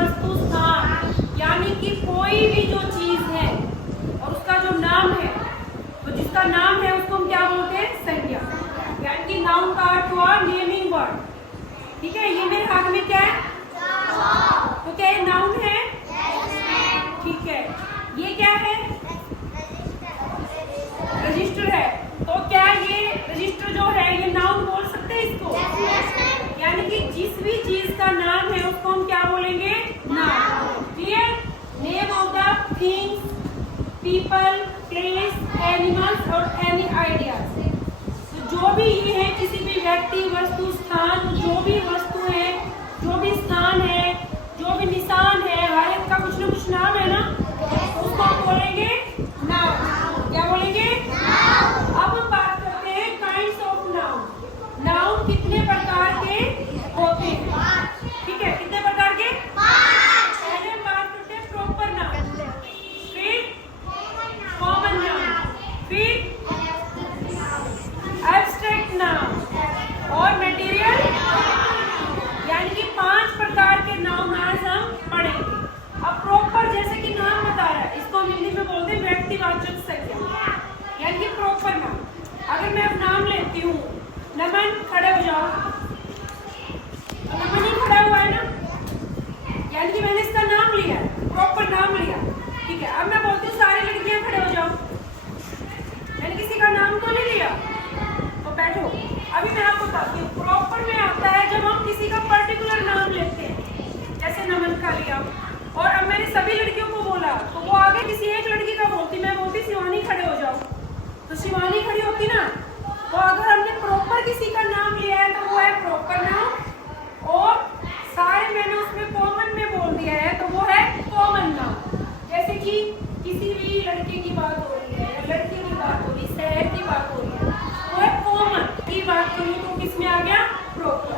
वस्तु स्थान, यानी कि कोई भी जो चीज है और उसका जो नाम है, तो जिसका नाम है उसको हम क्या बोलते हैं? संज्ञा। यानी कि नाउन का अर्थ हुआ नेमिंग वर्ड। ठीक है, ये मेरे हाथ में क्या है? तो क्या ये नाउन है? ठीक है, ये क्या है? रजिस्टर है। तो क्या ये रजिस्टर जो है ये नाउन बोल सकते हैं इसको? यानी कि जिस भी चीज का नाम है उसको हम क्या बोलेंगे? Noun. Clear? Name of the things, people, place, animals और एनी आइडियाज। तो जो भी ये है, किसी भी व्यक्ति, वस्तु, स्थान, जो भी वस्तु है, जो भी स्थान है, जो भी निशान है, हर एक का कुछ ना कुछ नाम है ना, तो उसको हम बोलेंगे नाउन। क्या बोलेंगे? अब हम बात करते हैं काइंड्स ऑफ नाउन। नाउन कितने प्रकार के होते हैं? ठीक है, कितने प्रकार के? पहले हम बात करते हैं प्रॉपर नाउन, फिर कॉमन नाउन, फिर एब्स्ट्रैक्ट नाउन और मटेरियल। यानी कि 5 प्रकार के नाउन आज हम पढ़ेंगे। अब प्रॉपर, जैसे कि नाम बता रहा है, इसको हम हिंदी में बोलते हैं व्यक्तिवाचक संज्ञा, यानी कि प्रॉपर नाउन। अगर मैं अब नाम लेती हूँ, नमन, खड़े हो जाओ। नमन ही खड़ा हुआ है ना, यानी कि मैंने इसका नाम लिया, प्रॉपर नाम लिया। ठीक है, अब मैं बोलती हूँ सारी लड़कियां खड़े हो जाओ, मैंने किसी का नाम तो नहीं लिया, तो बैठो। अभी मैं आपको बताती हूँ, प्रॉपर में आता है जब हम किसी का पर्टिकुलर नाम लेते हैं, जैसे नमन का लिया, और अब मैंने सभी लड़कियों को बोला, तो वो आगे किसी एक लड़की का बोलती, मैं बोलती शिवानी खड़े हो जाओ, तो शिवानी खड़ी होती ना। तो अगर हमने प्रॉपर किसी का नाम लिया है तो वो है प्रॉपर नाउन, और सारे मैंने उसमें कॉमन में बोल दिया है तो वो है कॉमन नाउन। जैसे कि किसी भी लड़के की बात हो रही है, या लड़की की बात हो रही है, शहर की बात हो रही है, वो है कॉमन की बात करूँ तो किस में आ गया? प्रॉपर।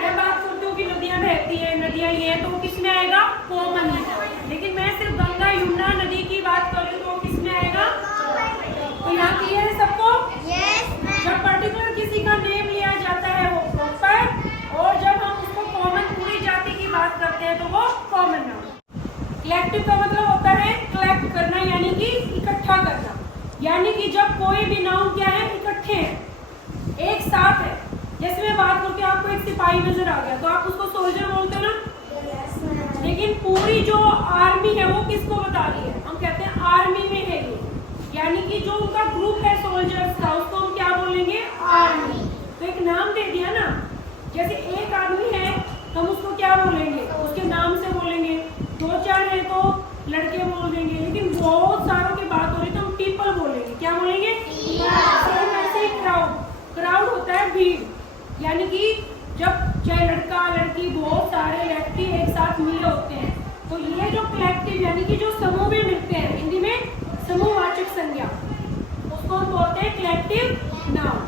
मैं बात करती हूँ कि नदियाँ बहती है, नदियाँ ये है, तो किस में आएगा? कॉमन में। लेकिन मैं सिर्फ गंगा यमुना नदी की बात करूँ तो किस में आएगा? तो यहाँ क्लियर है सबको? जब पर्टिकुलर किसी का नेम लिया जाता है वो प्रॉपर, और जब हम उसको कॉमन पूरी जाति की बात करते हैं तो वो कॉमन नाउन। कलेक्टिव का मतलब होता है कलेक्ट करना, यानी कि इकट्ठा करना। यानी कि जब कोई भी नाउन क्या है? इकट्ठे हैं, एक साथ है। जैसे मैं बात करती हूँ, आपको एक सिपाही नजर आ गया तो आप उसको सोल्जर बोलते हो ना, लेकिन पूरी जो आर्मी है वो किसको बता रही है? हम कहते हैं आर्मी में है ये, यानी कि जो उनका ग्रुप है सोल्जर्स का, उसको हम क्या बोलेंगे? आर्मी। तो एक नाम दे दिया ना, जैसे एक आदमी है हम उसको क्या बोलेंगे? उसके नाम से बोलेंगे। 2-4 है तो लड़के बोल देंगे, लेकिन बहुत सारों की बात हो रही तो हम पीपल बोलेंगे। क्या बोलेंगे? ऐसे ही क्राउड होता है भीड़, यानी कि जब चाहे लड़का लड़की बहुत सारे व्यक्ति एक साथ मिले होते हैं, तो ये जो कलेक्टिव यानी कि जो समूह में मिलते हैं, हिंदी में समूहवाचक संज्ञा, उसको हम बोलते हैं कलेक्टिव नाउन।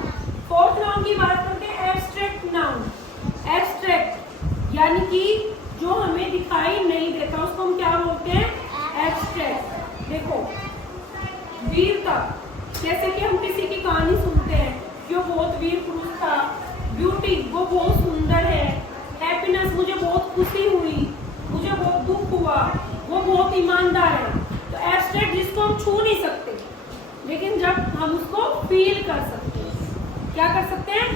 फोर्थ नाउन की बात करते हैं एब्स्ट्रैक्ट नाउन। एब्स्ट्रैक्ट यानी कि जो हमें दिखाई नहीं देता उसको हम क्या बोलते हैं? एब्स्ट्रैक्ट। देखो, वीरता, जैसे कि हम किसी की कहानी सुनते हैं, जो बहुत वीर पुरुष था। ब्यूटी, वो बहुत सुंदर है। हैप्पीनेस, मुझे बहुत खुशी हुई, मुझे बहुत दुख हुआ, वो बहुत ईमानदार है। तो एब्स्ट्रैक्ट जिसको हम छू नहीं सकते, लेकिन जब हम उसको फील कर सकते हैं, क्या कर सकते हैं?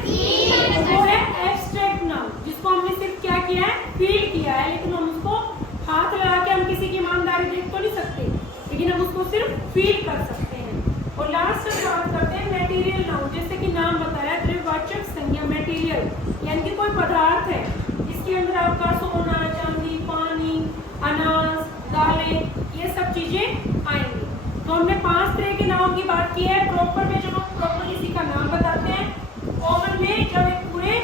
तो वो है एब्स्ट्रैक्ट नाउन, जिसको हमने सिर्फ क्या किया है? फील किया है, लेकिन हम उसको हाथ लगा के हम किसी की ईमानदारी देख तो नहीं सकते, लेकिन हम उसको सिर्फ फील कर सकते हैं। और लास्ट में बात करते हैं मटेरियल नाउन। जैसे कि नाम बताया, द्रव्यवाचक संज्ञा। मटेरियल यानी कि कोई पदार्थ है जिसके अंदर आपका सोना, चांदी, पानी, अनाज, दालें, ये सब चीजें आएंगी। तो हमने 5 तरह के नाउन की बात की है। प्रॉपर में जब हम प्रॉपर किसी का नाम बताते हैं, कॉमन में जब एक पूरे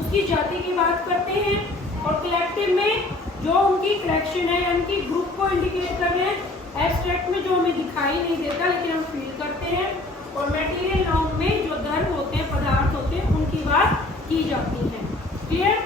उसकी जाति की बात करते हैं, और कलेक्टिव में जो उनकी कलेक्शन है यानी कि ग्रुप को इंडिकेट कर रहे हैं। एब्स्ट्रैक्ट में जो हमें दिखाई नहीं देता लेकिन हम फील करते हैं। और मटेरियल नाउन में जो द्रव्य होते हैं, पदार्थ होते हैं, उनकी बात की जाती है। क्लियर?